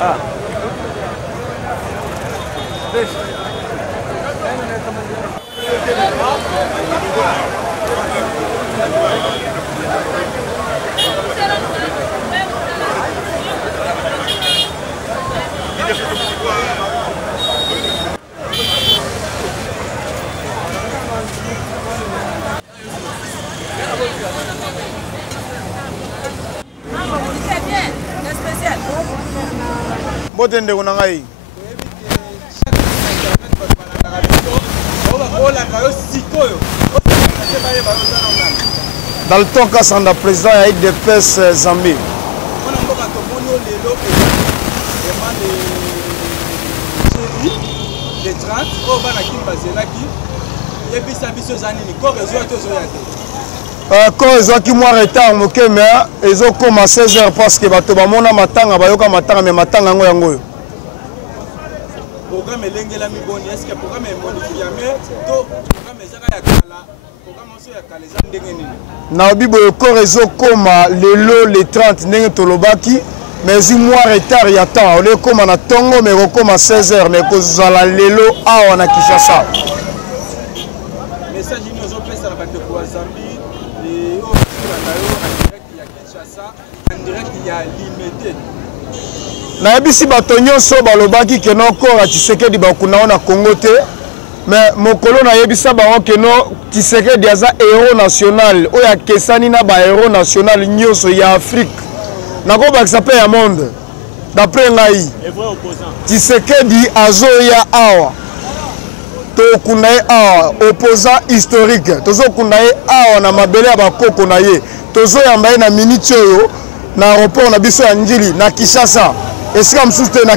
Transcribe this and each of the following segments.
Ah. Motende kuna ngai. Dans le temps quand Sanda président a eu des pèses Zambie. Quand ils ont qui moi retard mais ils ont commencé à 16h parce que bato bamona matanga bayoka matanga mais matanga ngo yango. Programme elengela miboni est-ce que programme est modifié mais to programme ezaka ya kala programme oso ya kala eza ndenge nini na bibo ko réseau koma lelo le 30 ndenge tolobaki mais un mois retard ya temps ole koma na tongo mais koma 16h mais kozala lelo awa na Kinshasa message ni ozo pesa na bato kwa Zambie et au direct ya Kinshasa en direct ya limité. Na yebisi bato nyonso balobaki ke no kora Tshisekedi bakuna na Congo te mais mokolo na yebisa bango ke no Tshisekedi aza héros national oya kesani na ba héros national nyonso ya Afrique nako bakisa pe ya monde d'après ngai Tshisekedi azoya awa to kunaye awa opposant historique tozo kunaye awa na mabele ya bakoko na ye tozo yamba na minute oyo na aéroport na biso ya Njili na Kinshasa. Est-ce que je suis là?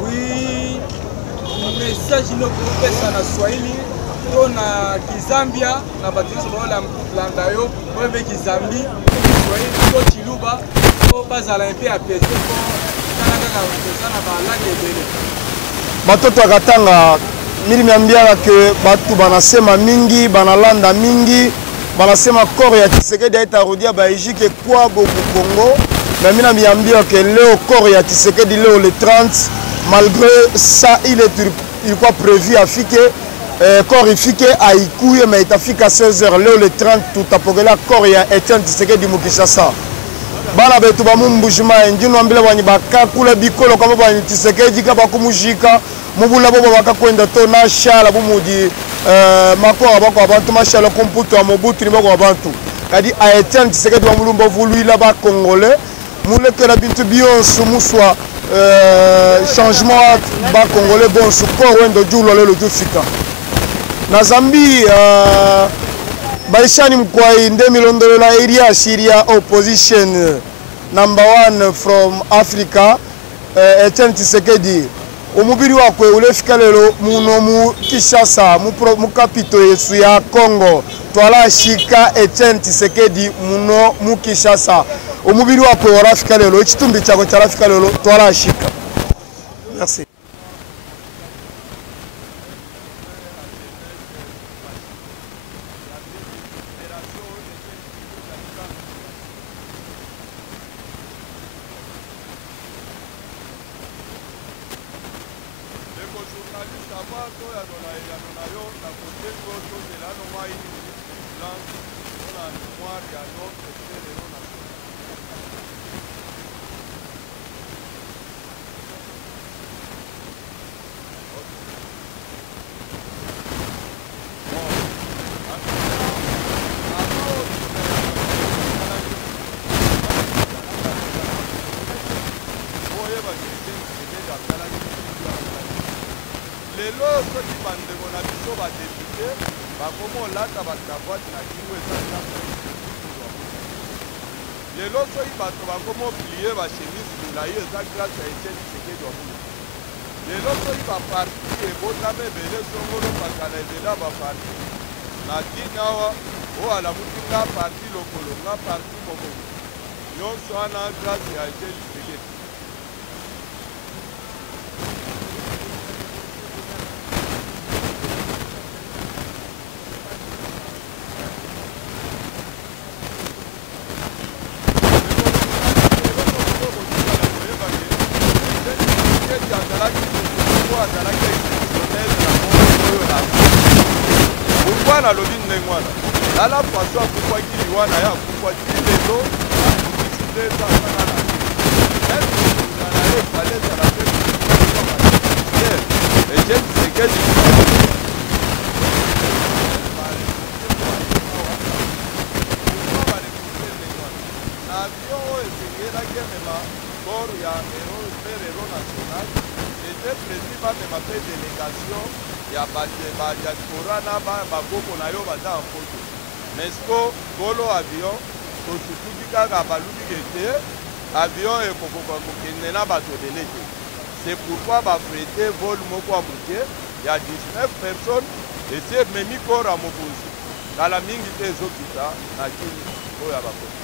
Oui, message no professeur na Swahili to na Kizambia na batizo ba landa yo ba be Kizambi Swahili to Chiluba to bazala mpe apese ko kana pesa na ba la debele. Batoto akatanga mili miambiaka ke batu banasema mingi banalanda mingi banasema koro ya Tshisekedi aita rodia ba Ejike kwa boku Congo. Mais je me dis que le corps ya Tshisekedi le 30, malgré ça, il est prévu à fiquer, corps il fiqué à Ikouye, mais il a fiqué à 16h, le 30, tout à pour la corps ya Etienne Tshisekedi Mukishasa. Bana betu ba mumbujima njino ambile bani bakakula bikolo kama bani Tshisekedi kaba kumujika mubula bobo bakakwenda to na shala bumudi makora bako abantu mashala komputo amobutu ni bako abantu kadi a Etienne Tshisekedi wa mulumba vulu la ba congolais. Moule que la bintu bionso muswa changement ba congolais bon su ko wendo julo lelo jufika na Zambie baishani mkwai ndemi londolo la area Syria opposition number 1 from Africa Etienne Tshisekedi omubiri wakwe ulefika lelo muno mu Kinshasa mu kapito yesu ya Congo twala shika Etienne Tshisekedi muno mu Kinshasa omubiri wakwe warafika lelo ekitumbi chako charafika lelo twala shika. Merci. tala poisson akukwaki liwa na ye akukwaki lelo akokisi te ezasana na ye na ye efale ezala mpe Etienne Tshisekedi na avion oyo esengelaki emema bor ya Héros National était prévu bamema mpe délégation ya badiaspora na bakoko na yo baza en poto mesco bolo avion tosutuki kaka baluki ete avion ekokoka kokende na bato ebele te. C'est pourquoi bafrete vol moko ya moke ya 19 personnes esi ememi kor ya mokonzi kala mingi te ezokita na kini oyo ya bakonzi.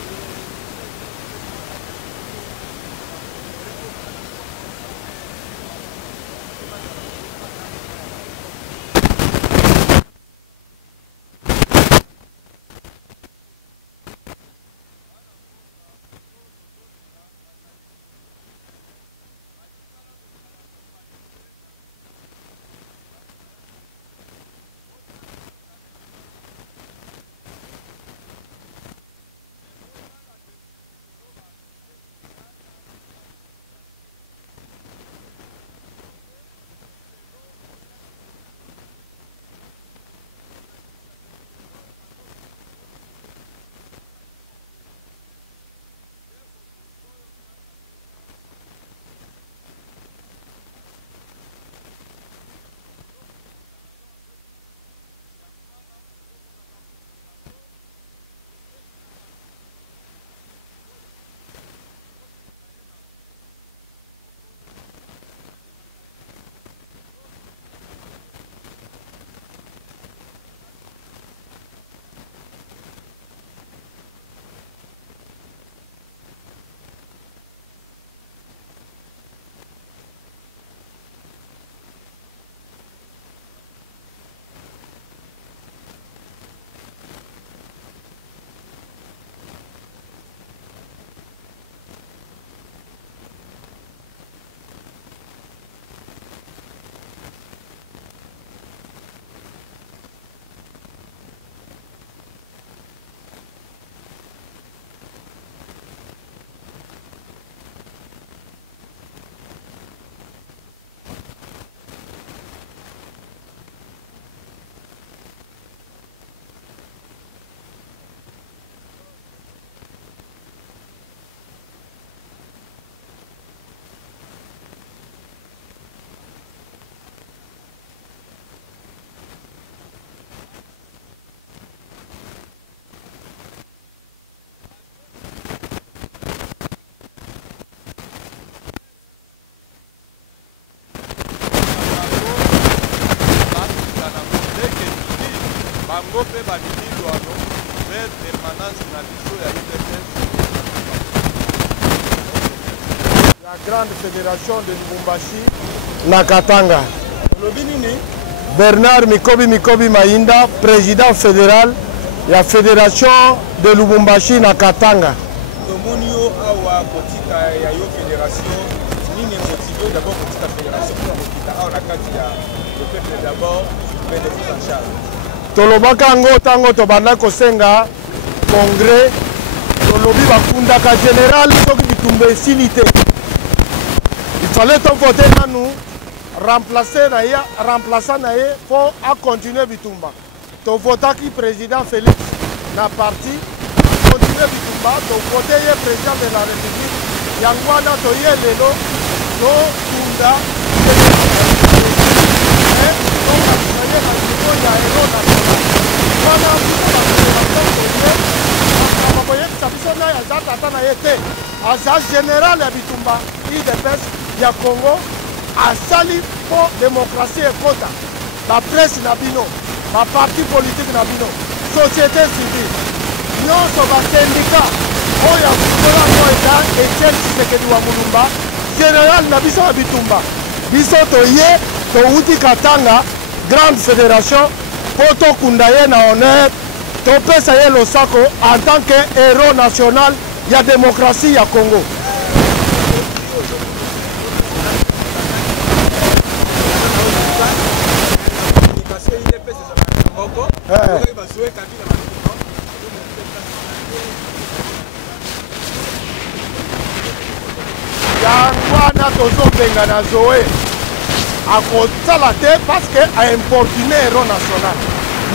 bango mpe bamililo ano vers permanence na biso ya UDPS. La grande fédération de Lubumbashi na Katanga. Bernard Mikobi Mainda, président fédéral ya fédération de Lubumbashi na Katanga. Tomonio awa kotika ya yo fédération nini motivé d'abord kotika fédération pour kotika awa na kati ya le peuple d'abord mais de tout en charge. Tolobaka ngo tango tobanda kosenga congrès tolobi bakundaka général soki bitumba esili te. Il fallait to voter nanu remplaçant na ye pour a continuer bitumba. To votaki président Félix na parti continuer bitumba to voter ye président de la République yangwana to ye lelo to tunda aza général ya bitumba UDPS ya Congo asali po démocratie ekota bapresse na bino baparti politique na bino société civile nyonso basendika oyo akola ngo eza Etienne Tshisekedi wa Mulumba général na biso ya bitumba biso toye touti Katanga grande fédération po tokunda ye na honneur topesa ye losako en tant que héros national ya démocratie ya Congo. tozobenga na Zoé akosala te parce que aimportune héros national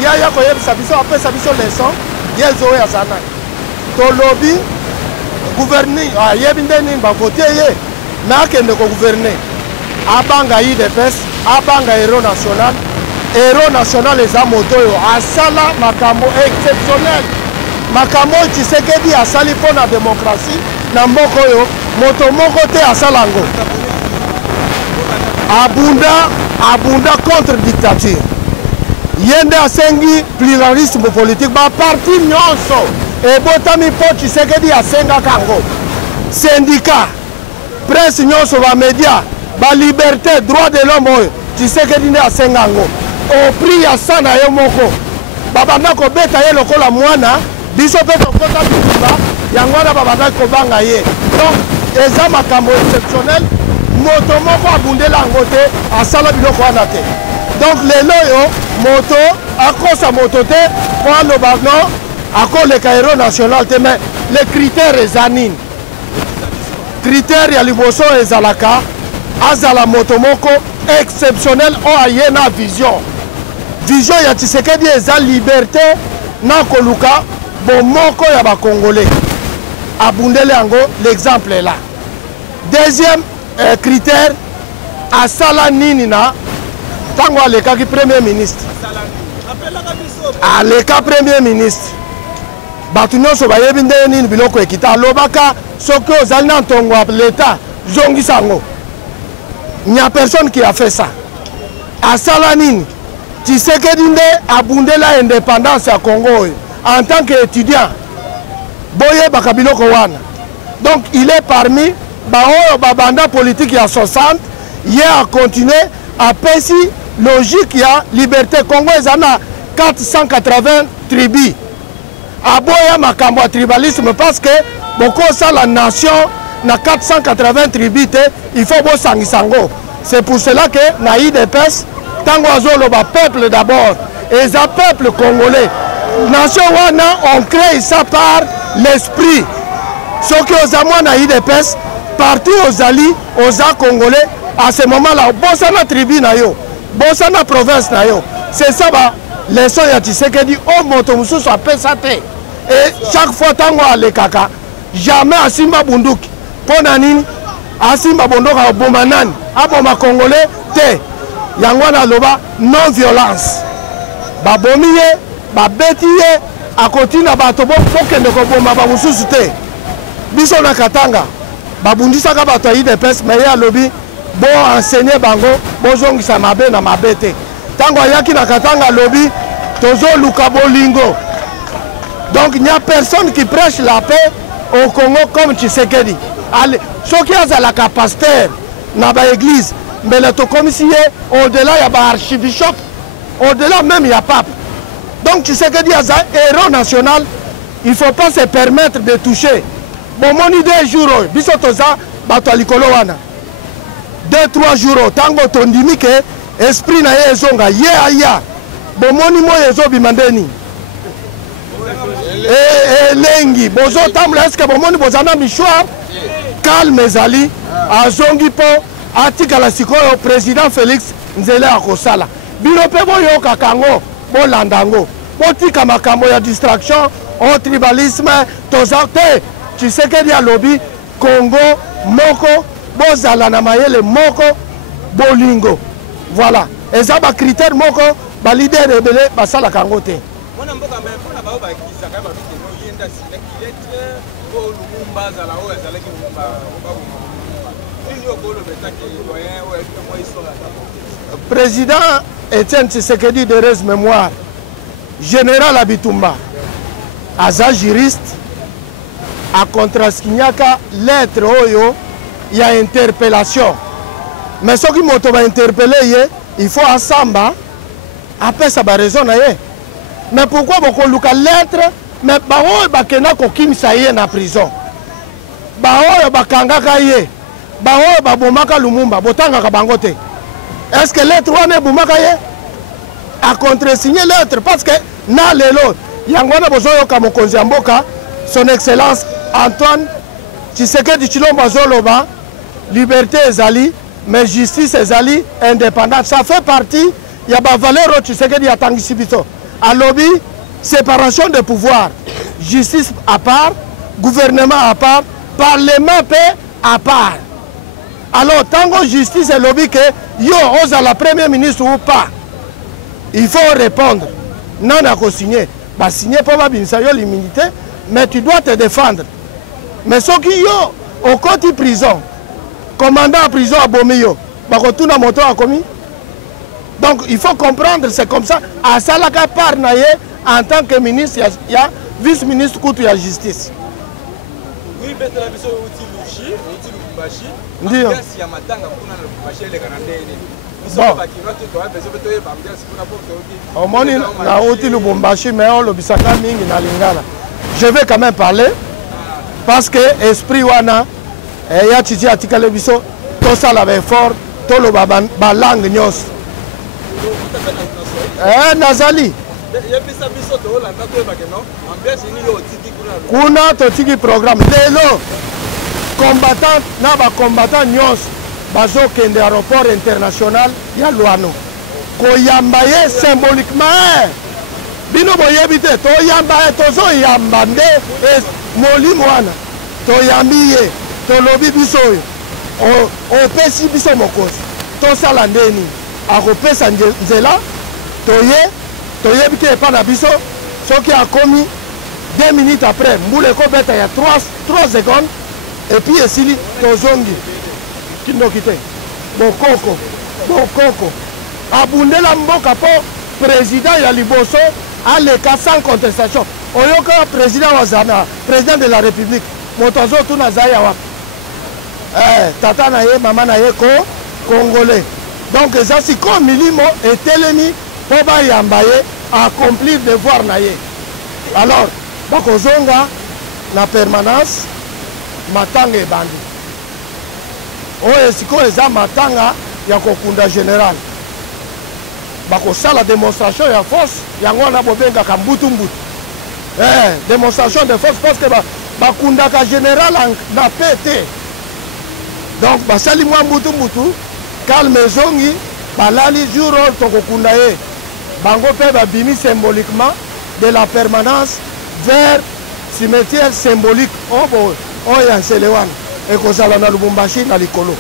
ye aya koyebisa biso apesa biso leçon ye Zoé aza nani tolobi gouverner ayebi nde nini bavote ye me akende kogouverne abanga UDPS abanga héros national eza moto oyo asala makambo exceptionnel makambo Tshisekedi asali mpo na démocratie na mboka oyo moto moko te asala yango abunda contre dictature ye nde asengi pluralisme politique baparti nyonso ebotami mpo Tshisekedi asengaka yango syndicat presse nyonso bamédia baliberté droit de l'homme oyo Tshisekedi nde asenga yango au prix ya sa na ye moko babanda kobeta ye lokola mwana biso mpe tokota bitumba yango wana babandaki kobanga ye donc eza makambo exceptionnel moto moko abundela yango te asala biloko wana te donc lelo oyo moto akosa moto te mpo aloba non akoleka héros national te mais les critères eza nini critère ya liboso ezalaka azala moto moko exceptionnel oyo aye na vision ya Tshisekedi eza liberté na koluka bomoko ya bakongolais abundele yango l'exemple est là deuxième critère asala nini na ntango alekaki premier ministre aleka premier ministre bato nyonso bayebi nde nini biloko ekita alobaka soki ozali na ntongo ya leta zongisa yango n'y a personne qui a fait ça asala nini Tshisekedi nde abundela indépendance ya Congo en tant qu'étudiant boyebaka biloko wana donc il est parmi baoyo babanda politique ya 60 ye a continué apesi logique ya liberté Congo eza na 480 tribus aboya makambo ya tribalisme parce que bokosala nation na 480 tribus te il faut bosangisa yango c'est pour cela que na UDPS tango azoloba peuple d'abord eza peuple congolais nation wana on crée ça par l'esprit soki oza mwana UDPS partout ozali oza congolais à ce moment là bosana tribu na yo bosana province na yo c'est ça ba leçon ya Tshisekedi o moto mususu apesa te et chaque fois tango alekaka jamais asimba bunduki pona nini asimba bondoka aboma nani aboma congolais te yango na loba non violence babomi ye babeti ye akotina bato bokende koboma bamususu te biso na Katanga babundisaka bato ya UDPS me ye alobi bo enseigner bango bozongisa mabe na mabe te ntango ayaki na Katanga alobi tozoluka bolingo donc il n'y a personne qui prêche la paix au Congo comme Tshisekedi soki azalaka pasteur na baéglise mbele tokomisi ye au-delà ya baarchibishop au-delà même ya pape donc Tshisekedi aza héros national il faut pas se permettre de toucher bomoni 2 jours oyo biso toza bato ya likolo wana 2-3 jours oyo ntango tondimi ke esprit na ye ezonga ye aya bomoni moyo ezobima ndeni elengi bozotambola eske bomoni boza na mishwar calme ezali azongi mpo atikala sikoyo président Félix nzela akosala bino mpe boyokaka yango bolanda yango botika makambo ya distraction au tribalisme toza te Tshisekedi alobi Congo moko bozala na mayele moko bolingo voilà eza ba critère moko ba leader ebele basalaka yango te mwana mboka me mpona bao bakisaka babike moyenda sila kiletre o lumumba zala o ezalaki lumumba nini okolobetaki doyen o moi isola président Etienne Tshisekedi de res mémoire général Abitumba aza juriste a contraskinyaka lettre oyo ya interpellation mais soki moto ba interpeller ye il faut asamba apesa ba raison na ye mais pourquoi bokoluka lettre mais baoyo bakenda kokimisa ye na prison baoyo bakangaka ye baoyo babomaka Lumumba botangaka bango te est-ce que lettre wana ebomaka ye a contresigné lettre parce que na lelo yango wana bozoyoka mokonzi ya mboka son excellence Antoine Tshisekedi Tshilombo azoloba liberté ezali, mais justice ezali indépendante. Ça fait partie, il y a des valeurs tu sais que y a tangisibito. À lobby, séparation de pouvoir, justice à part, gouvernement à part, parlement paix à part. Alors, tant que justice et lobby que yo ose à la première ministre ou pas, il faut répondre. Non, on a signé. Bah, signer pour l'immunité, mais tu dois te défendre. Mais ceux qui yo au côté prison, commandant en prison à Bomeyo, bah, retourne à moto à commis. Donc, il faut comprendre, c'est comme ça. À Salaka par naye, en tant que ministre, il y a vice-ministre contre la justice. Oui, mais la mission est utile, Lubumbashi. Ndio. Omoni na uti Lubumbashi mais on lobisaka mingi na Lingala. Je vais quand même parler parce que esprit wana ya titi atikale biso to sala ba effort to lo ba langue nyos. Nazali. Kuna to tiki programme lelo combattant na ba combattant nyos bazo kende aéroport international ya Luano koyamba ye symboliquement bino boyebi te to yamba tozo yamba nde molimo wana to yambi ye to lobi biso o pesi biso mokosi to sala ndeni akopesa nzela to yebi te epa na biso soki akomi 2 minutes après mbula ekobeta ya 3 secondes et puis esili tozongi kindoki te bokoko abundela mboka mpo président ya liboso aleka sans contestation oyoka président wazana président de la république moto azotuna zaya wapi tata na ye mama na ye congolais donc eza sikoyo milimo etelemi mpo bayamba ye accomplir devoir na ye alors bakozonga na permanence matanga ebandi oyo sikoyo eza matanga ya kokunda général bakosala démonstration ya force yango wana bobengaka mbutu démonstration de force parce que bakundaka général na pe te donc basali mwa mbutu calme ezongi balali jour oyo tokokunda ye bango mpe babimi symboliquement de la permanence vers cimetière symbolique oyo ya nsele wana ekozala na Lubumbashi na likolo.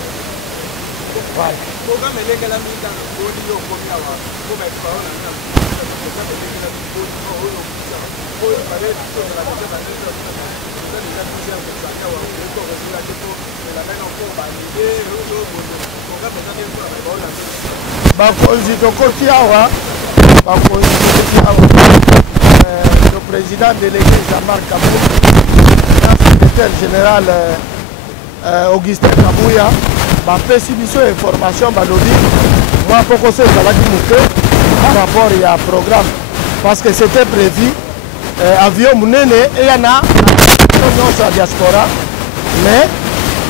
Bakonzi tokoti awa le président délégué Jean-Marc Kabou, le secrétaire général Augustin Kabouya, bapesi biso information balobi moi poko se ezalaki moke par rapport ya programme parce que c'était prévu avion munene eya na nyonso ya diaspora mais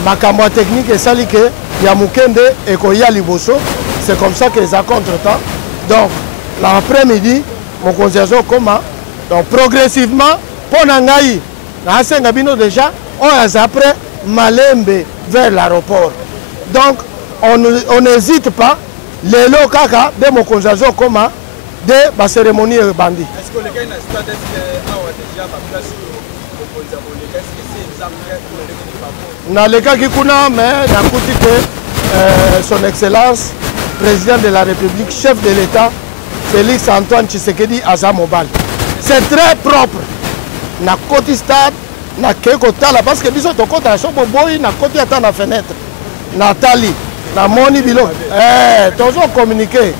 makambo ya technique esali ke ya mokende ekoya liboso c'est comme ça que eza contre-temps donc l'après-midi mokonzi azokoma donc progressivement mpo na ngai naasenga bino déjà oyo aza après malembe vers l'aéroport donc on n'hésite pas lelo kaka de mokonzi azokoma de bacérémonie ebandi. Est-ce que le gars na stade awa déjà baplace mokonzi akoleka est-ce que c'est nalekaki kuna mais nakuti ke son excellence président de la république chef de l'état Félix Antoine Tshisekedi aza mobile c'est très propre na koti stade na ke kotala parce que biso tokota na sobo boyi na koti ata na fenêtre natali na moni bilo tozo communiquer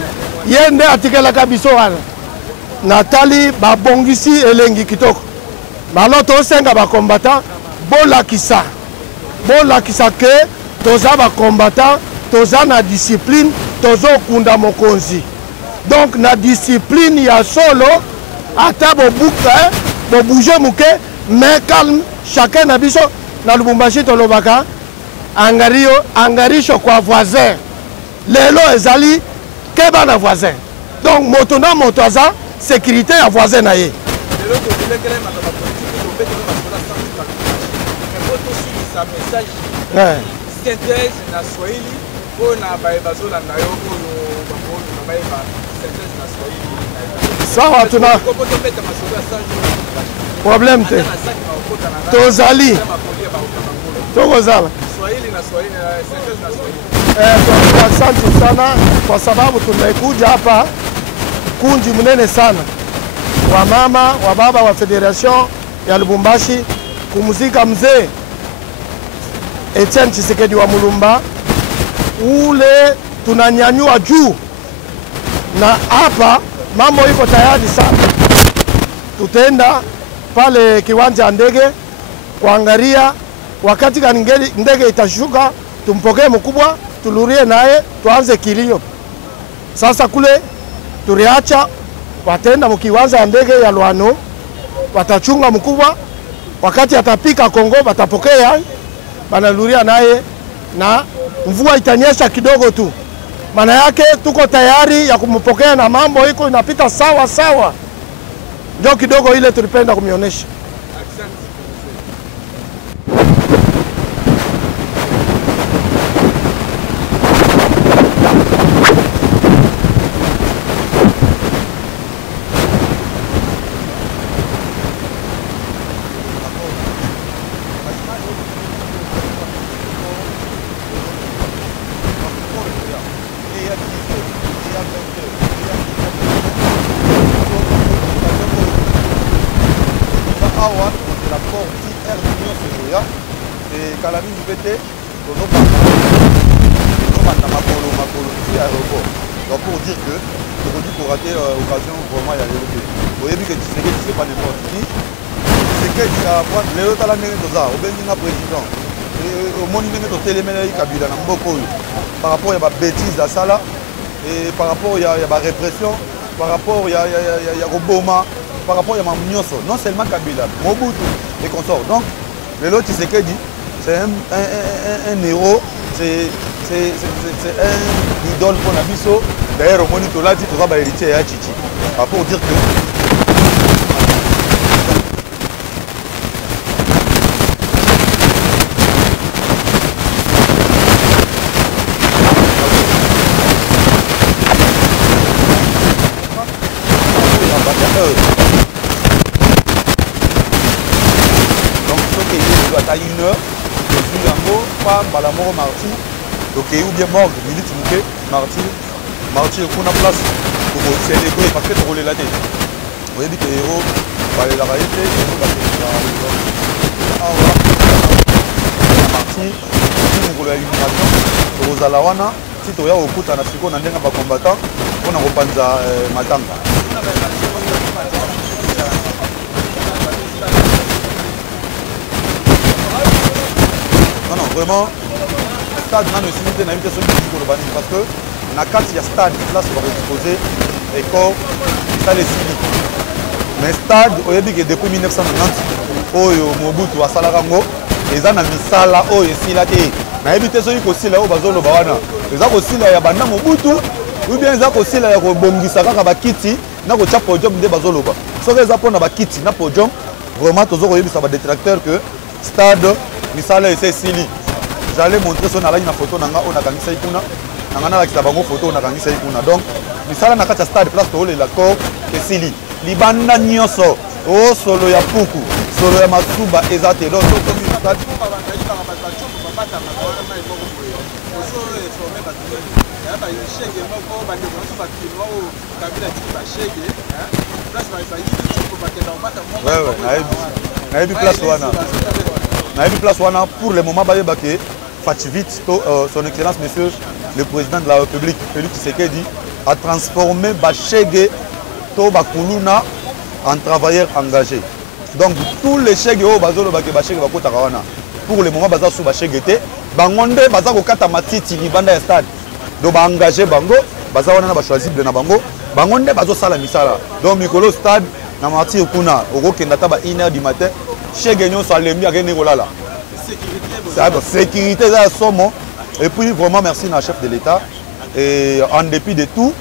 ye nde atikelaka biso wana natali babongisi elengi kitoko malo tosenga bacombattant bolakisa ke toza bacombattant toza na discipline tozokunda mokonzi donc na discipline ya solo ata bobuka bobouge muke mais calme chacun na biso na Lubumbashi tolobaka angarisho kwa voisin lelo ezali ke bana voisin donc moto na moto aza sécurité ya voisin na ye synthèse na Swahili oyo na bazolanda yo oyo bakolo na bayeba synthèse na Swahili sawa tuna kopotobeta masolo ya sanjo problème te tozali tokozala Swahili na Swahili synthèse na Swahili. Asante sana kwa sababu tumekuja hapa kundi mnene sana wa mama wa baba wa Federation ya Lubumbashi kumuzika mzee Etienne Tshisekedi wa Mulumba ule tunanyanyua juu, na hapa mambo iko tayari sana. Tutaenda pale kiwanja ndege kuangalia wakati gani ndege itashuka, tumpokee mkubwa, tulurie naye tuanze kilio. Sasa kule turiacha watenda mkiwanza ya ndege ya Lwano, watachunga mkubwa, wakati atapika Kongo watapokea, banaluria naye, na mvua itanyesha kidogo tu. Maana yake tuko tayari ya kumpokea na mambo iko inapita sawa sawa. Ndio kidogo ile tulipenda kumionyesha. Donc pour dire que aujourd'hui pour rater l'occasion vraiment il y a des leviers. Vous voyez que Tshisekedi c'est pas n'importe qui. Tshisekedi a moi les autres là n'engagent pas. Au Bénin président. Au monde n'engage pas téléménage Kabila na mboko. Par rapport à la bêtise à ça là et par rapport il y a la répression, par rapport il y a Obama, par rapport il y a Mamnyoso. Non seulement Kabila, Mobutu et consorts. Donc les autres Tshisekedi c'est un héros. C'est un idole pour Nabiso. D'ailleurs, au moniteur là, dit que tu vas hériter à Chichi. Pour dire que. Donc, il doit à 1 heure. Balamoro Marty, donc il y a bien mort, minute bouquet, Marty, on a place pour célébrer, parce que tu roules la tête. Vous voyez que les héros, la réalité, Marty, pour l'illumination, pour Zalawana, si tu as au coup, tu as un combattant, on a repanza Matanga. Non, vraiment, le stade n'a pas de parce que dans le cadre, il y a stade, là, ça va exposer et corps, ça les suivi. Mais le stade, depuis 1990, Mobutu a Salarango, les ans à Misala, ici, là, mais éviter ceux qui aussi là, au Bazolo Bawana. Les gens aussi là, il y a Bana Mobutu, ou bien les gens aussi là, il y a Bongisaka, Bakiti, n'a pas de podium de Bazolo. Sauf les Japon, Bakiti, n'a pas de podium, vraiment, tous les gens, ça va détracteur que stade. Misala ese sili. J'allais montrer son ala une photo nanga on a kangisa ikuna. Nanga na kisabango photo on a kangisa ikuna. Donc misala na kata stade place to le l'accord ke sili. Libanda nyonso o solo ya puku, solo ya masuba ezate donc comme stade. Ouais, na place wana. Pour le moment, Fachivit, son excellence, monsieur le président de la République, Félix Tshisekedi, a transformé Bachege to Bakuluna en travailleur engagé. Donc, tous les chèques au Bazolo Bachege Bakotarawana, pour le moment, Baza sous Bachege, Bangonde, Baza Kokata Matiti, Libanda Stade, donc engagé Bango, Baza Wana choisi de Nabango, Bangonde, Bazo Sala Misala. Donc, Mikolo Stade, Namati Okuna, Oro Kendata, 1h du matin. Chez Gagnon, ça l'est mis à Générolala. Sécurité, ça somme. Et puis, vraiment, merci à la chef de l'État. Et en dépit de tout,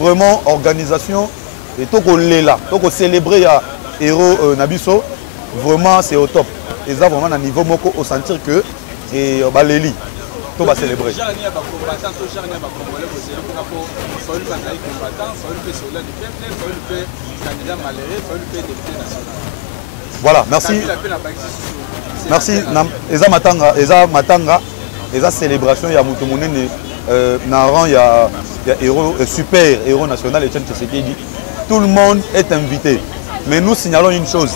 vraiment, organisation, et tout qu'on est là, tout qu'on célébrer les héros Nabiso, vraiment, c'est au top. Et ça, vraiment, à niveau moko, au sentir que, et Baléli, to ba célébrer. Voilà, merci. Merci. Eza matanga, eza célébration ya mutu munene na rang ya héros super héros national Etienne Tshisekedi. Tout le monde est invité. Mais nous signalons une chose.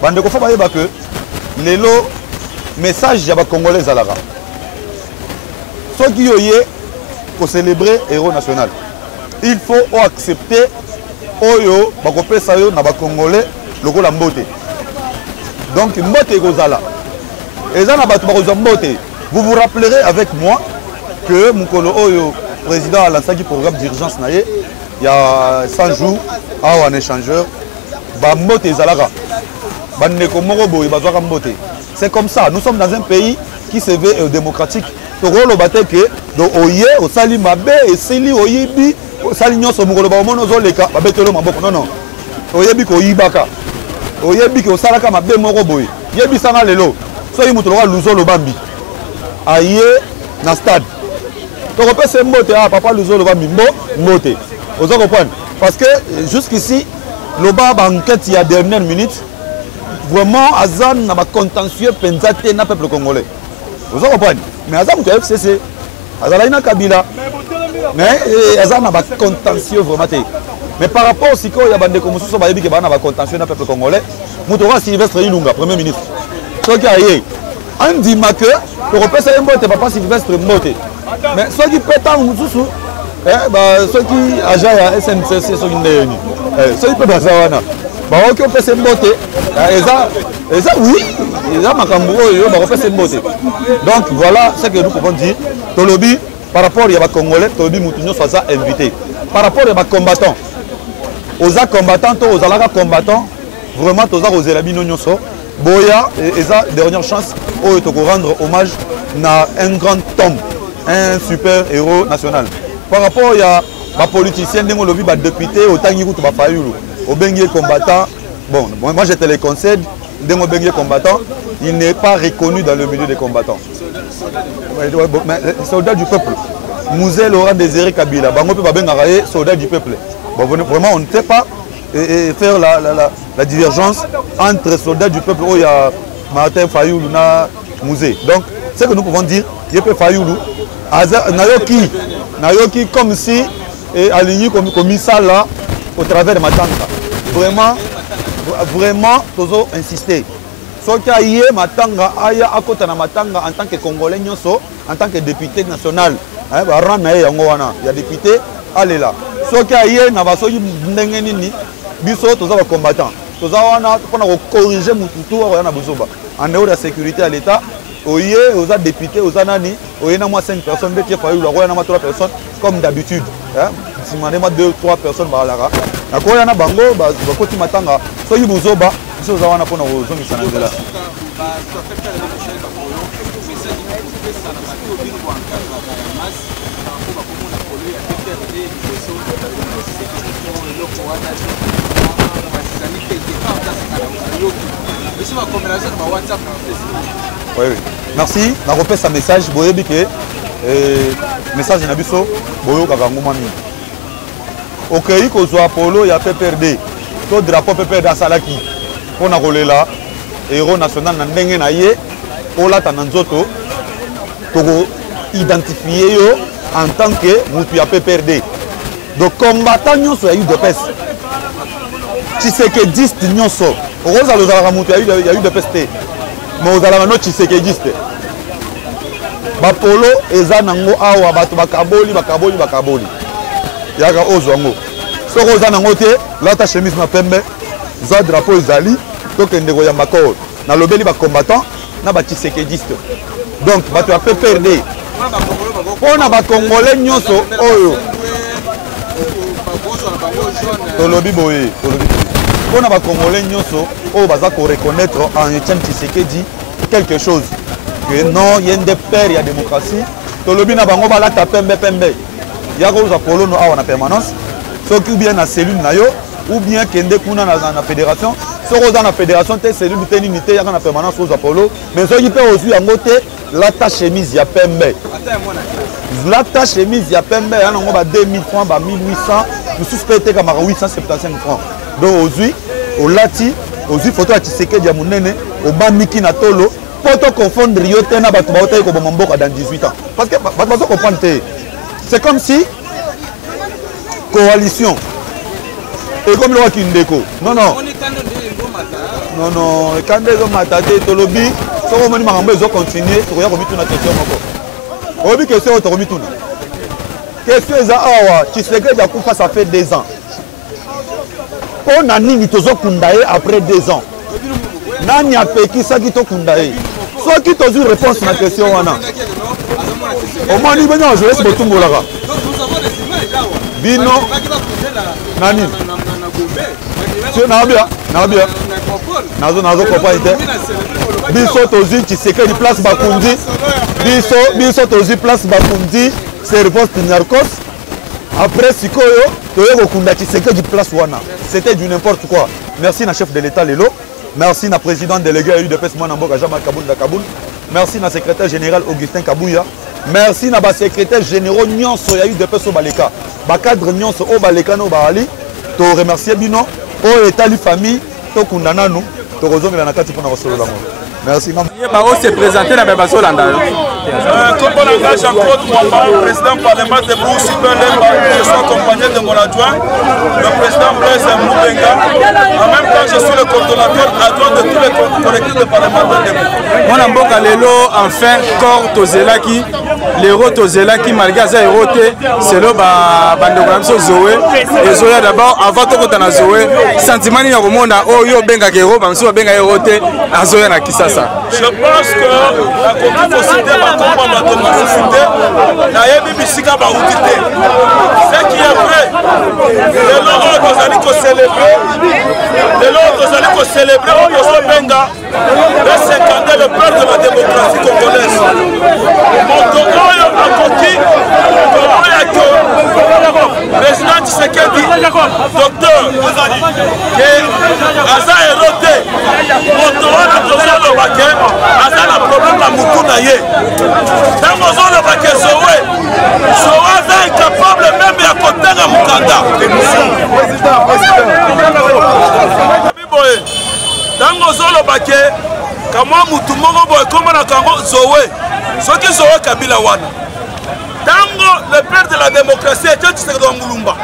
Bande ko fa ba yeba que lelo message ya ba congolais zalara. Ceux qui yoye pour célébrer héros national. Il faut accepter oyo ba ko pesa yo na ba congolais lokola mbote. Donc mbote kozala. Eza na batu ba kozwa mbote. Vous vous rappellerez avec moi que Mukolo Oyo, président a lancé un programme d'urgence, il y a 100 jours, un échangeur, c'est comme ça, nous sommes dans un pays qui se veut démocratique. Non, non. Aïe na stade. Donc on peut se mbote papa Luzo loba mimbo mbote. Vous comprenez? Parce que jusqu'ici le bas enquête il y a dernière minute vraiment Azan n'a pas contentieux pensaté na peuple congolais. Vous comprenez? Mais Azan tu FCC Azalaina Kabila. Mais Azan n'a pas contentieux vraiment. Mais par rapport au siko il y a bande comme ça ba yebi que ba na ba contentieux na peuple congolais. Mutora Sylvestre Ilunga premier ministre. Donc aïe on dit que le repère c'est mbote papa Sylvestre mbote. Mais ceux qui pétent mususu ceux qui agent à SNCC ceux qui ndeni. Ceux qui pétent ça wana. Ba OK on peut se mbote. Et ça oui, ils ont makambo yo ba repère c'est mbote. Donc voilà ce que nous pouvons dire. Tolobi par rapport à ba congolais, tolobi mutunyo soit ça invité. Par rapport à ba combattants. Aux combattants, aux alaka combattants, vraiment aux zelabino nyonso. Boya et sa dernière chance où te rendre hommage à un grand homme, un super héros national. Par rapport à la politicienne, les députés, au Tangiru, au Bengue combattant, bon, moi je te le concède, au Bengue combattant, il n'est pas reconnu dans le milieu des combattants. Soldat du peuple. Mouzel Laurent Désiré Kabila, Bango peut pas soldat du peuple. Bon, vraiment, on ne sait pas. Et faire la divergence entre soldats du peuple où il y a Martin Fayoulou na Mouzé. Donc, ce que nous pouvons dire, il y a Fayoulou, Nayoki comme si aligné comme ça là au travers de Matanga. Vraiment, toujours insister. Ce qui est Matanga, aya akota na Matanga en tant que Congolais nyoso, en tant que député national. Il y a député, allez là. Ce qui est na basoyi ndengeni biso toza combattant toza wana pour corriger mututu na buzoba en dehors de la sécurité à l'état oye aux députés aux nani oye na moi 5 personnes de qui failli la na 3 personnes comme d'habitude hein si moi 2 3 personnes balara na ko na bango ba koti matanga so yi buzoba biso za wana pour na ozongisa na nzela Oui, oui. Merci. Je repère ce message. Vous voyez que message de Nabiso, Boyo Kagangumani. Au pays qu'on soit Polo, il y a PPRD. Tout drapeau PPRD à Salaki. On a roulé là. Héros national Nandenge Naye. Ola Tananzoto. Pour identifier en tant que Moutou à PPRD. Donc, combattant, nous sommes de peste. Tshisekediste, nous sommes. Heureusement, il y a eu de peste. Mais vous allez voir Tshisekediste. Bapolo, Ezanango, Awa, Bakaboli. Yaga Ozwango. Ce que vous avez là, ta chemise na pembe, za drapeau Zali, donc ndeko ya makoro. Na lobeli ba combattant, na ba Tshisekediste. Donc, bato ya PPRD. On a ba Congolais nyonso oyo. Tolobi boye, on a Congolais nyonso au baza ko reconnaître en Etienne Tshisekedi quelque chose que non il y a des pères il y a démocratie tolobi na bango bala ta pembe ya ko za polono awa na permanence so ki bien na cellule na yo ou bien kende kuna na fédération soki oza na fédération te cellule te nini te yaka na permanence aux Apollo mais soki mpe ozwi yango te lata chemise ya pembe lata chemise ya pembe ya nango ba 2000 francs ba 1800 mosusu mpe etekamaka 875 francs donc ozwi olati ozwi photo ya Tshisekedi ya monene obamiki na tolo po to confondre yo te na bato baotaki koboma mboka dans 18 ans parce que bato bazo comprendre te c'est comme si coalition et comme le roi Kindeko non quand ils ont maté tolobi so ko moni makambo ezo continuer to ya komituna question moko obi question to komituna question za awa Tshisekedi ya kufa ça fait 2 ans on a nini tozo kundaye après 2 ans nani apeki saki to kundaye so ki tozu réponse na question wana au moins ni benya je laisse botumbolaka bino nani nabia nazo comprendre te biso tozi Tshisekedi place bakundi biso tozi place bakundi c'est réponse Nyarkos après sikoyo toye kokunda Tshisekedi place wana c'était du n'importe quoi merci na chef de l'état lelo merci na président délégué à l'UDPS Mwanamboka Jean-Marc Kaboul merci na secrétaire général Augustin Kabouya merci na ba secrétaire généraux nyonso ya UDPS Obaleka ba cadre nyonso Obaleka no baali to remercier bino o etali famille to kundana no to kozongela na kati pona kosolola mo merci Bao se présenter na Bebaso Landa. Comme on engage Jean-Claude Mwamba, président parlement de Bou Super Lemba, je suis accompagné de mon adjoint, le président Blaise Moubenga. En même temps, je suis le coordonnateur adjoint de tous les collectifs de parlement de Bou. Mon amboka lelo enfin corps Tozelaki, l'héros Tozelaki malgré ça héroté, c'est le bandogam so Zoé et Zoé d'abord avant tout qu'on a Zoé, sentiment ni yakomona oyo benga kero bamso benga héroté à Zoé na Kisasa. Je pense que la commune aussi ma nécessité, nayebi bisika ba utité. Ce qui est vrai, de l'heure nous allons célébrer, au Koso Benga, le 50e le père de la démocratie congolaise. Montokoyo a coquille, président Tshisekedi, docteur, que Aza éroté, Montokoyo a besoin de baquet, Aza a problème à Moutouna. Dans nos zones de Bakezoé, Soaza est capable même de côté de Mukanda. Dans nos zones de Baké, comme Moutoumoro, comme on a Kango Zoé, ce qui Zoé Kabila Wana. Dans le père de la démocratie, c'est Moulumba.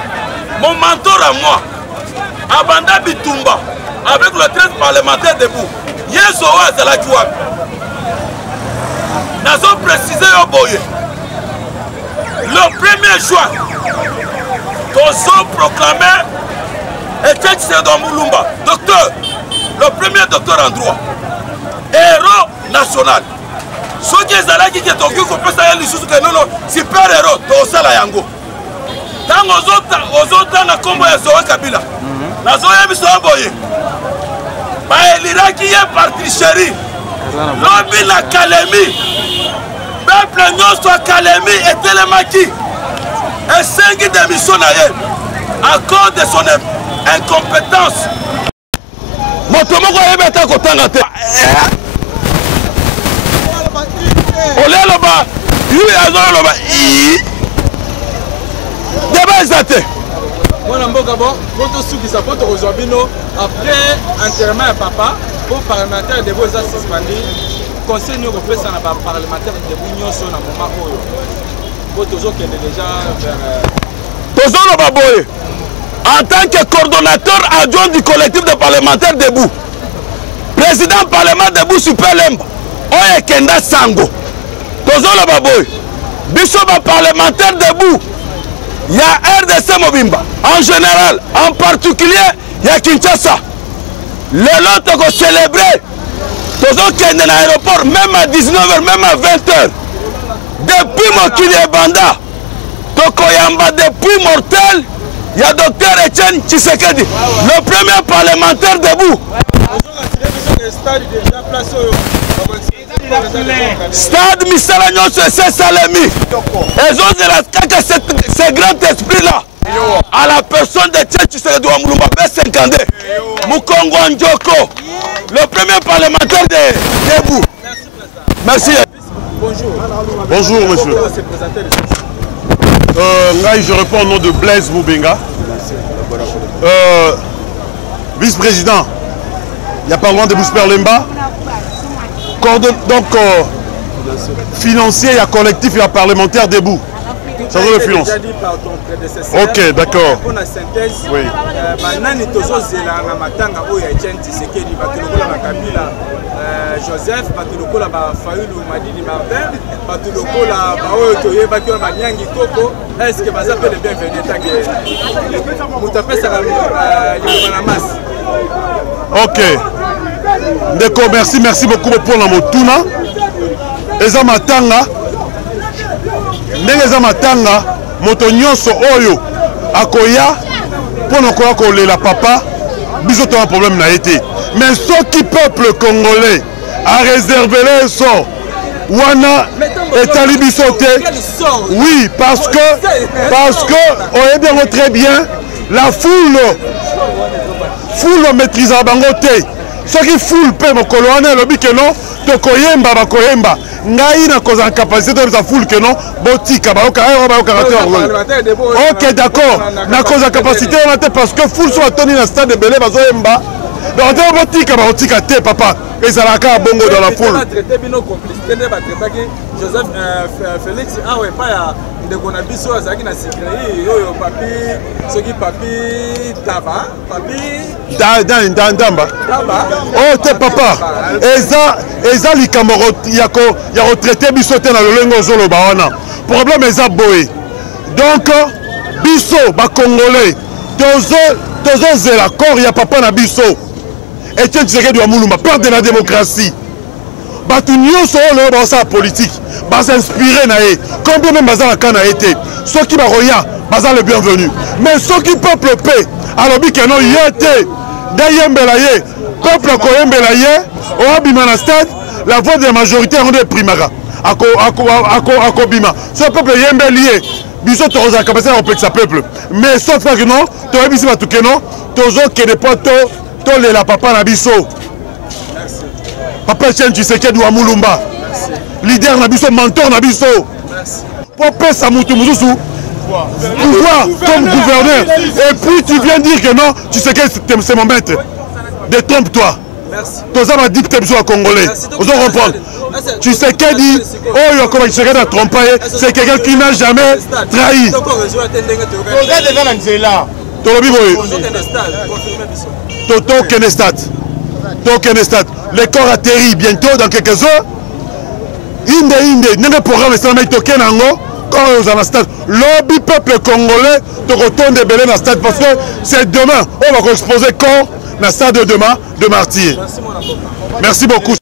Mon mentor à moi, Abanda Bitumba, avec le 13 parlementaire debout, Yezoa Zalakiwa. Nous avons précisé au Boye. Le 1er juin, nous avons proclamé et dans Moulumba, docteur, le premier docteur en droit, héros national. Ce qui est là qui est au cul, qu'on peut savoir les choses que non, super héros, dans Sala Yango. Dans les autres, dans la combo de Zoé Kabila, nous avons mis au Boye. L'Irak qui est parti chéri. L'homme la Kalemi, peuple nyonso à Kalemi et Télémaki, et 5 démissions à cause de son incompétence. Motomoko yebeta kotanga te. Olelo ba, lui azolo ba i. Deba ezate. Mon amboka bon, photo souki sa photo Ozobino après enterrement à papa. Pour parlementaire de vos suspendu, conseil nous refait ça dans parlementaire de Bougnon sur le moment où vous toujours qui est déjà Tozolo Baboye, en tant que coordonnateur adjoint du collectif de parlementaires debout, président parlement debout Super Lemba, Oye Kenda Sango, Tozolo Baboye, Bishop parlementaire debout, il y a RDC Mobimba, en général, en particulier, il y a Kinshasa. Les autres qu'on célébrer, tous ceux qui sont dans l'aéroport, même à 19h, même à 20h. Depuis Mokili et Banda, Tokoyamba, depuis Mortel, il y a docteur Etienne Tshisekedi, le premier parlementaire debout. Stade Misala Nyonso et Salemi. Et ont ces grands esprits-là. à la personne de Etienne Tshisekedi wa Mulumba B52, Mukongo Njoko, le premier parlementaire de Debout. Merci. Bonjour. Bonjour, monsieur. Je réponds au nom de Blaise Moubenga. Vice-président, il y a pas loin de Bousperlemba. Donc, financier, il y a collectif, il y a parlementaire debout. Ça veut le finance. Ok, d'accord. Oui. Joseph, Batulokola Fayoulou Madini Martin, Batulokola Baotoye Bakio Manyangi Koko, est-ce que vous avez le bienvenu Ok. D'accord, merci beaucoup pour la motuna. Eza matanga. Ndenge matanga, moto nyonso oyo akoya pour nokoya kolela papa, biso to un problème na été. Mais ce qui peuple congolais a réservé les sorts. Wana et Talibisote. Oui, parce que on est bien très bien. La foule maîtrise à Bangote. Ce qui foule pe mokolo wana lobi que non, to koyemba ba koyemba. Ngai na cause en capacité de la foule que non, botika ba ok d'accord. Na cause en capacité on a parce que foule soit tenu dans stade de Belé bazoyemba. Donc botika te papa. Et ça la ka bongo dans la foule. Joseph Félix ah ouais pas de konabiso azaki na secret oyo papi soki papi taba papi Ndamba. Oh te papa. Eza likambo ya retraité biso te na lolengo zolo ba wana. Problème eza boy. Donc biso ba congolais tozo zela corps ya papa na biso. Etienne Tshisekedi wa Mulumba, père de la démocratie. Batu nyonso oyo baza politique, baza inspiré na ye. Combien même baza la kana été. Ceux qui baroya, baza le bienvenu. Mais ceux qui peuple paix, alors que non yete, dayembela ye, peuple koyembela ye, au abima stade, la voix de la majorité en de primara. Ako bima. Ce peuple yembelié, biso toza capacité à complexe peuple. Mais sauf que non, to ebisi batu que non, tozo que des potos tole la papa na biso. Merci. Papa Etienne Tshisekedi wa Mulumba. Merci. Leader na biso, mentor na biso. Merci. Pour pesa mutu mususu. Pouvoir comme gouverneur. Et puis tu viens dire que non, Tshisekedi c'est mon maître. Détrompe-toi. Merci. Toza ma dicté biso à Congolais. Vous en comprendre. Tshisekedi, oh yo comme Tshisekedi a trompé, c'est quelqu'un qui n'a jamais trahi. Tolobi boy. Toto Kenestat. Le corps atterrit bientôt dans quelques heures. Inde, n'est programme ça mais token ango quand aux stade. Lobby peuple congolais te retourne de Belé dans stade parce que c'est demain. On va exposer corps dans stade de demain de martyr. Merci beaucoup.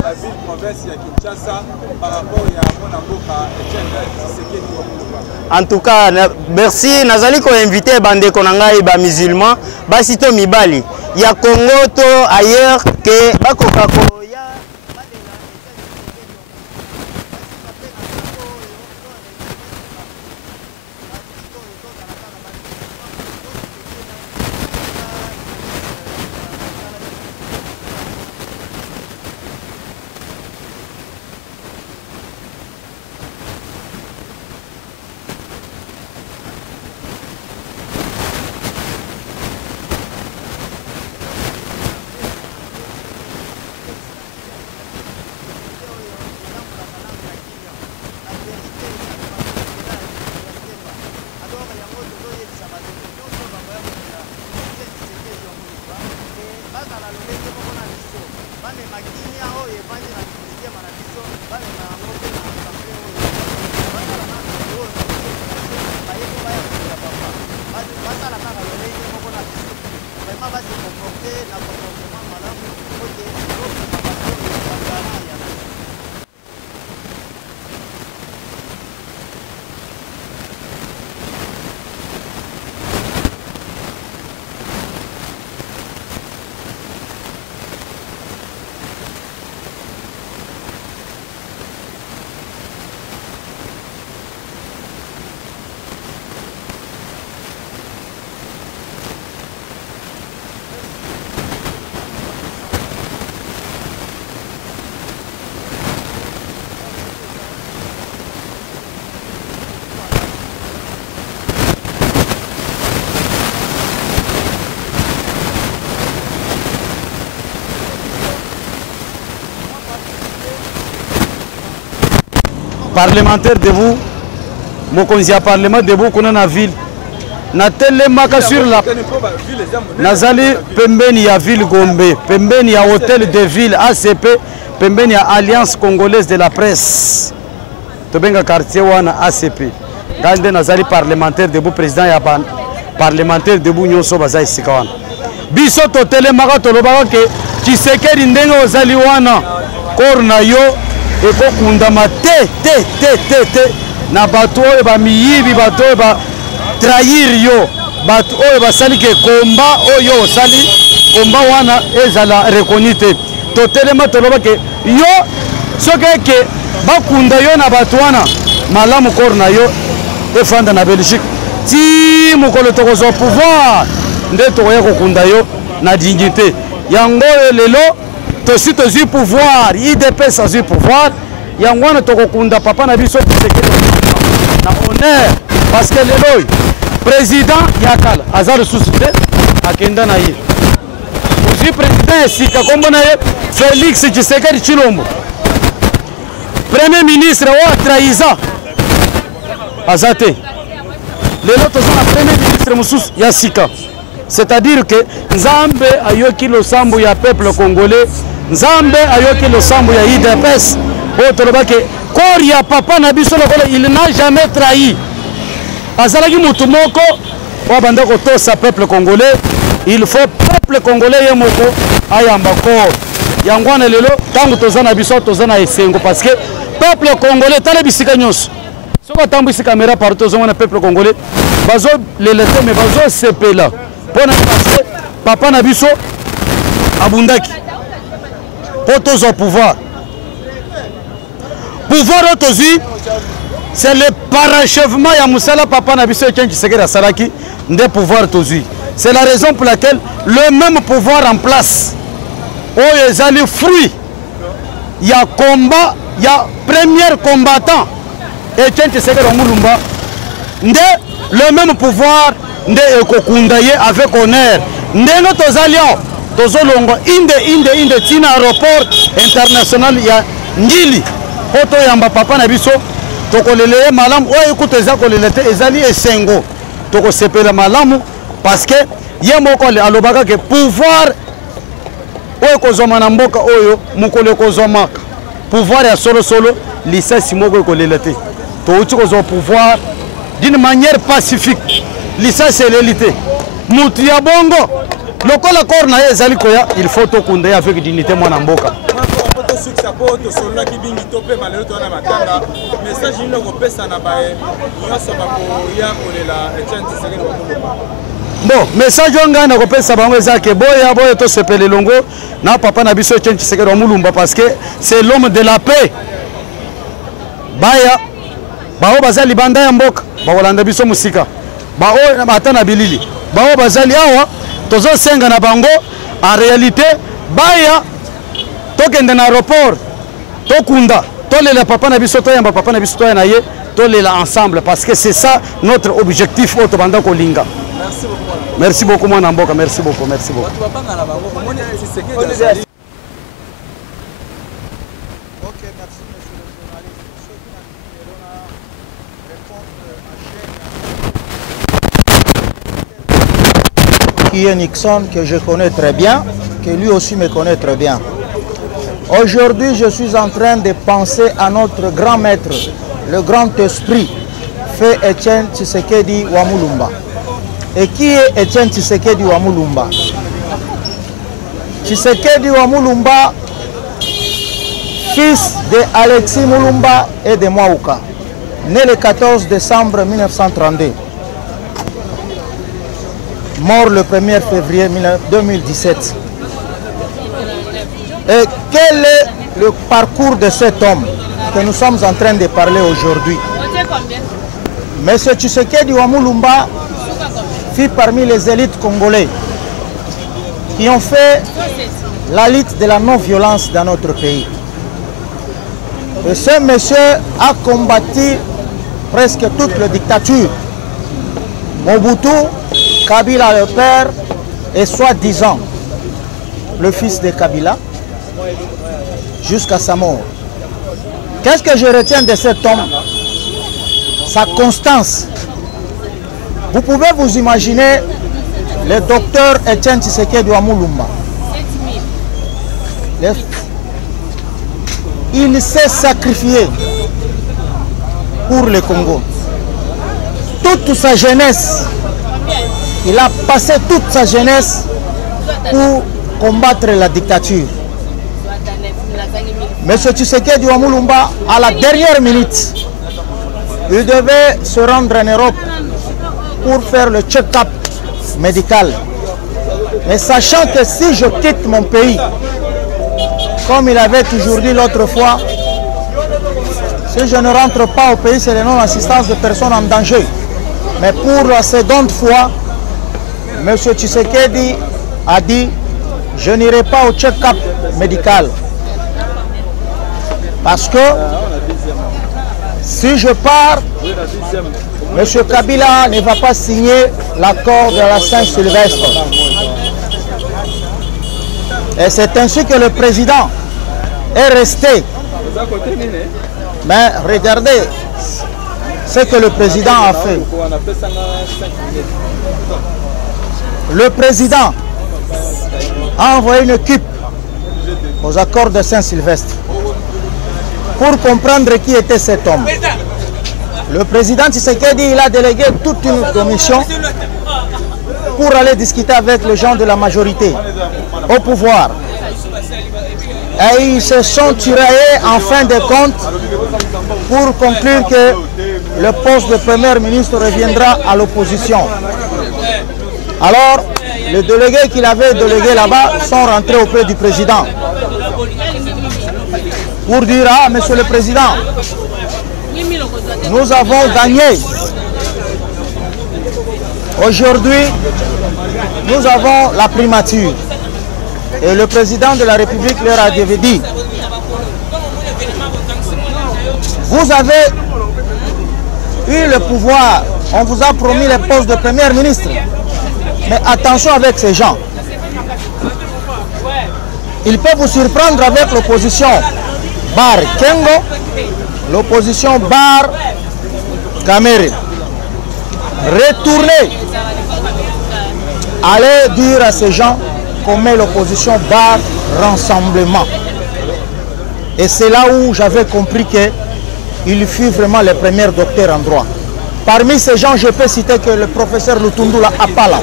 La ville province ya Kinshasa par rapport à mon avocat Etienne Tshisekedi wa Mulumba. En tout cas, merci. Nazali ko invité bande konangai ba musulman, ba sito mibali. Ya Congo to ailleurs que ba koka ko ya Parlementaire debout, mokonzi ya parlement debout kuna na ville. Na telemaka sur la nazali pembeni ya ville Gombe, pembeni ya hôtel de ville ACP, pembeni ya Alliance Congolaise de la Presse. Tobenga quartier wana ACP. Ngande nazali parlementaire debout, président ya parlementaire debout nyonso baza isika wana. Biso to telemaka tolobaka ke Tshisekedi ndenge ozali wana kor na yo ekokundama te na bato oyo bamiyibi, bato oyo batrahir yo, bato oyo basali ke komba oyo osali komba wana ezala rekoni te. Totelema toloba ke yo soki eke bakunda yo na bato wana malamu kor na yo efanda na Belgique ti mokolo tokozwa pouvoir nde tokoya kokunda yo na dignité yango oyo lelo tosi tozwi pouvoir, IDPS azwi pouvoir, yango wana tokokunda papa na biso Tshisekedi na honneur, parce que lelo président yakala aza lisusu te akenda na ye. Ozwi président esika kombo na ye Félix Tshisekedi Tshilombo, premier ministre oyo atrahiza aza te. Lelo toza na premier ministre mosusu ya sika, c'est-à-dire que Nzambe ayoki losambo ya peuple congolais, Nzambe ayoki losambo ya IDPS. Kor ya papa na biso lokola il n'a jamais trahi. Azalaki mutu moko wa banda kotosa peuple congolais, il faut peuple congolais ye moko ayamba kor. Yango wana lelo tangu toza na biso toza na esengo parce que peuple congolais tala bisika nyonso. Soko tambu isi caméra partout toza na peuple congolais bazo lelete mais bazo sepela. Pona parce que papa na biso abundaki. Poto zo pouvoir. Pouvoir autozi, c'est le parachèvement ya musala papa na biso Etienne Tshisekedi asalaki nde pouvoir autozi. C'est la raison pour laquelle le même pouvoir en place oyo ezali fruit ya combat ya premier combattant Etienne Tshisekedi Mulumba nde le même pouvoir nde ekokunda ye avec honneur ndenge tozali tozolonga inde tina aéroport international ya Ngili poto yamba papa na biso tokoleleye malamu oyo ekuto eza kolelete ezali esengo tokosepela malamu parce que ye moko alobaka ke pouvoir oyo kozoma na mboka oyo mokolo ekozomaka pouvoir ya solo lisasi moko ekolelete touti kozwa pouvoir d'une manière pacifique lisasi eleli te mutu ya bongo lokola kor na ye ezali koya il faut tokunda ye avec dignité mwana mboka. Bon, message on na kopesa bango ezake boya to sepele longo na papa na biso Etienne Tshisekedi Mulumba parce que c'est l'homme de la paix. Baya bao bazali banda ya mboka bakolanda biso musika bao batana bilili bao bazali awa tozo senga na bango en réalité baya tokende na aéroport tokunda tolela papa na biso toyamba papa na biso toyana ye tolela ensemble parce que c'est ça notre objectif auto banda kolinga. Merci beaucoup mon amboka, merci beaucoup. Ok, merci monsieur le journaliste. Qui est Nixon, que je connais très bien, que lui aussi me connaît très bien. Aujourd'hui, je suis en train de penser à notre grand maître, le grand esprit, fait Etienne Tshisekedi Wamulumba. Et qui est Etienne Tshisekedi Wamulumba? Tshisekedi Wamulumba, fils de Alexis Mulumba et de Mwauka, né le 14 décembre 1932, mort le 1er février 2017. Et quel est le parcours de cet homme que nous sommes en train de parler aujourd'hui? Monsieur Tshisekedi Wamulumba fit parmi les élites congolais qui ont fait la lutte de la non-violence dans notre pays. Et ce monsieur a combattu presque toute la dictature. Mobutu, Kabila le père et soi-disant le fils de Kabila jusqu'à sa mort. Qu'est-ce que je retiens de cet homme? Sa constance. Vous pouvez vous imaginer le docteur Etienne Tshisekedi Wamulumba. Il s'est sacrifié pour le Congo. Toute sa jeunesse, il a passé toute sa jeunesse pour combattre la dictature. Monsieur Tshisekedi Wamulumba, à la dernière minute, il devait se rendre en Europe pour faire le check-up médical. Mais sachant que si je quitte mon pays, comme il avait toujours dit l'autre fois, si je ne rentre pas au pays, c'est la non-assistance de personnes en danger. Mais pour la seconde fois, M. Tshisekedi a dit, je n'irai pas au check-up médical. Parce que si je pars, M. Kabila ne va pas signer l'accord de la Saint-Sylvestre. Et c'est ainsi que le président est resté. Mais regardez ce que le président a fait. Le président a envoyé une équipe aux accords de Saint-Sylvestre pour comprendre qui était cet homme. Le président Tshisekedi, il a délégué toute une commission pour aller discuter avec les gens de la majorité au pouvoir. Et ils se sont tiraillés en fin de compte pour conclure que le poste de Premier ministre reviendra à l'opposition. Alors, les délégués qu'il avait délégués là-bas sont rentrés auprès du président pour dire, ah, monsieur le président, nous avons gagné. Aujourd'hui, nous avons la primature. Et le président de la République leur a dit, vous avez eu le pouvoir, on vous a promis le poste de Premier ministre. Mais attention avec ces gens. Ils peuvent vous surprendre avec l'opposition Bar Kengo, l'opposition Bar Kamere. Retournez, allez dire à ces gens qu'on met l'opposition Bar Rassemblement. Et c'est là où j'avais compris qu'il fut vraiment le premier docteur en droit. Parmi ces gens, je peux citer que le professeur Lutundula Apala,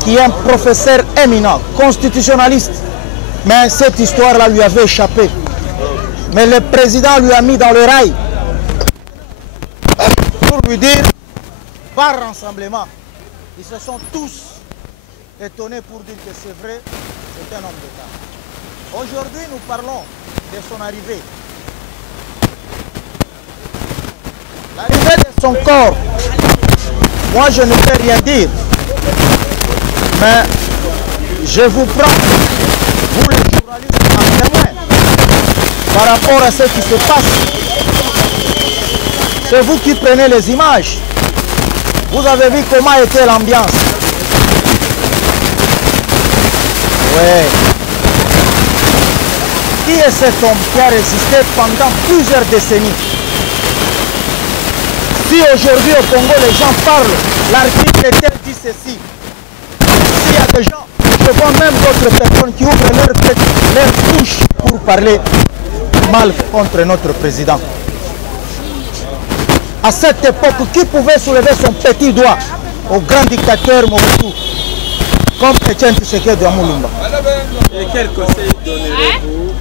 qui est un professeur éminent, constitutionnaliste, mais cette histoire-là lui avait échappé. Mais le président lui a mis dans le rail pour lui dire, par rassemblement. Ils se sont tous étonnés pour dire que c'est vrai, c'est un homme d'État. Aujourd'hui, nous parlons de son arrivée. L'arrivée de son corps, moi je ne peux rien dire, mais je vous prends, vous les journalistes, en témoin par rapport à ce qui se passe. C'est vous qui prenez les images. Vous avez vu comment était l'ambiance. Ouais. Qui est cet homme qui a résisté pendant plusieurs décennies? Si aujourd'hui au Congo les gens parlent, l'article tel dit ceci. S'il y a des gens, je vois même d'autres personnes qui ouvrent leur bouche pour parler mal contre notre président. À cette époque, qui pouvait soulever son petit doigt au grand dictateur Mobutu comme Etienne Tshisekedi à Mulumba? Et quel conseil donnerez-vous?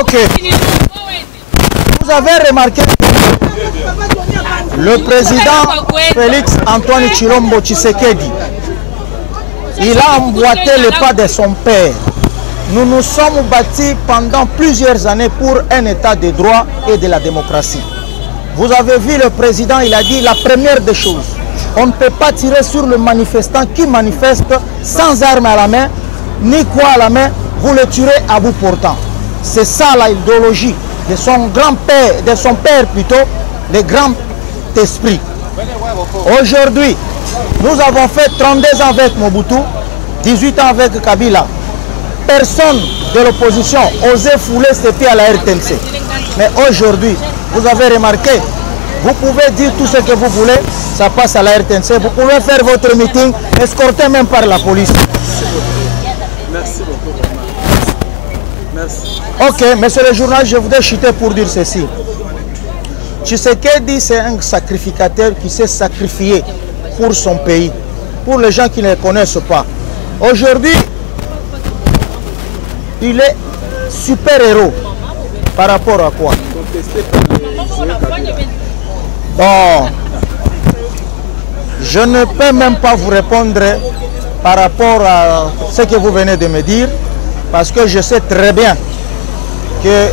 Ok. Vous avez remarqué le président Félix Antoine Tshilombo Tshisekedi, il a emboîté le pas de son père. Nous nous sommes bâtis pendant plusieurs années pour un état de droit et de la démocratie. Vous avez vu le président, il a dit la première des choses, on ne peut pas tirer sur le manifestant qui manifeste sans armes à la main, ni quoi à la main, vous le tuerez à bout portant. C'est ça l'idéologie de son grand-père, de son père plutôt, le grand esprit. Aujourd'hui, nous avons fait 32 ans avec Mobutu, 18 ans avec Kabila. Personne de l'opposition osait fouler ses pieds à la RTNC. Mais aujourd'hui, vous avez remarqué, vous pouvez dire tout ce que vous voulez, ça passe à la RTNC. Vous pouvez faire votre meeting, escorté même par la police. Merci beaucoup. Merci. Ok, monsieur le journaliste, je voudrais chuter pour dire ceci. Tshisekedi, c'est un sacrificateur qui s'est sacrifié pour son pays. Pour les gens qui ne le connaissent pas. Aujourd'hui, il est super-héros. Par rapport à quoi? Bon, je ne peux même pas vous répondre par rapport à ce que vous venez de me dire, parce que je sais très bien que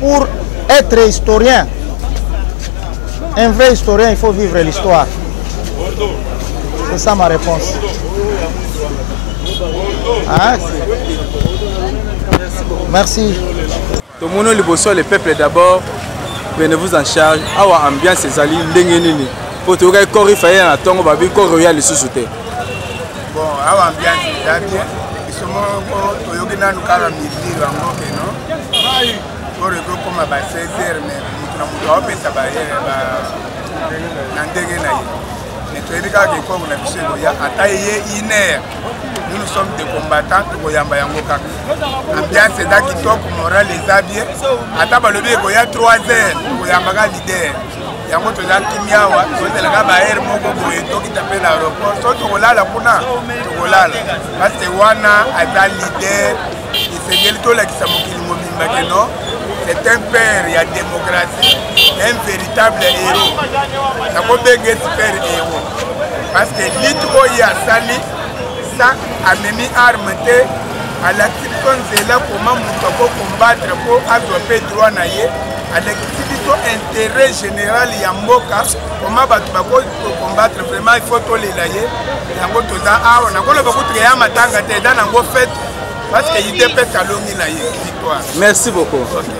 pour être historien, un vrai historien, il faut vivre l'histoire. C'est ça ma réponse. Hein? Merci. Tout le monde, le peuple d'abord, prenez-vous en charge. Awa ambiance ezali ndenge nini. Pour tout le corps il fallait na tongo babi corps royal le sous-souté. Bon, awa ambiance ezali bien. Isomo ko toyokina nukala mibili wango keno. Pour le groupe comme ba 16h mais na muto opesa ba na ndenge na ye. Mais toyika ke ko na biso ya ataye iner. Nous sommes des combattants pour Yamba Yango Kaka. Ambiance c'est là qui toque moral les habits. Ataba le bico ya 3 heures pour Yamba leader. Yango to za kimiawa, so de la ba air moko boye to qui t'appelle l'aéroport. So to lala kuna, to lala. Parce que wana ata leader, il se gèle to la qui samokili mobimba keno. C'est un père, il y a démocratie, un véritable héros. Ça peut bien super héros. Parce que l'itro y a sali ça a mis arme à l'activité de là comment on peut combattre pour attraper droit naïe à l'activité intérêt général yamboka comment on combattre vraiment il faut les lailler yango to za a on a ko le beaucoup de matanga te dans ngo fait parce que il dépêche à longi naïe victoire. Merci beaucoup. Okay.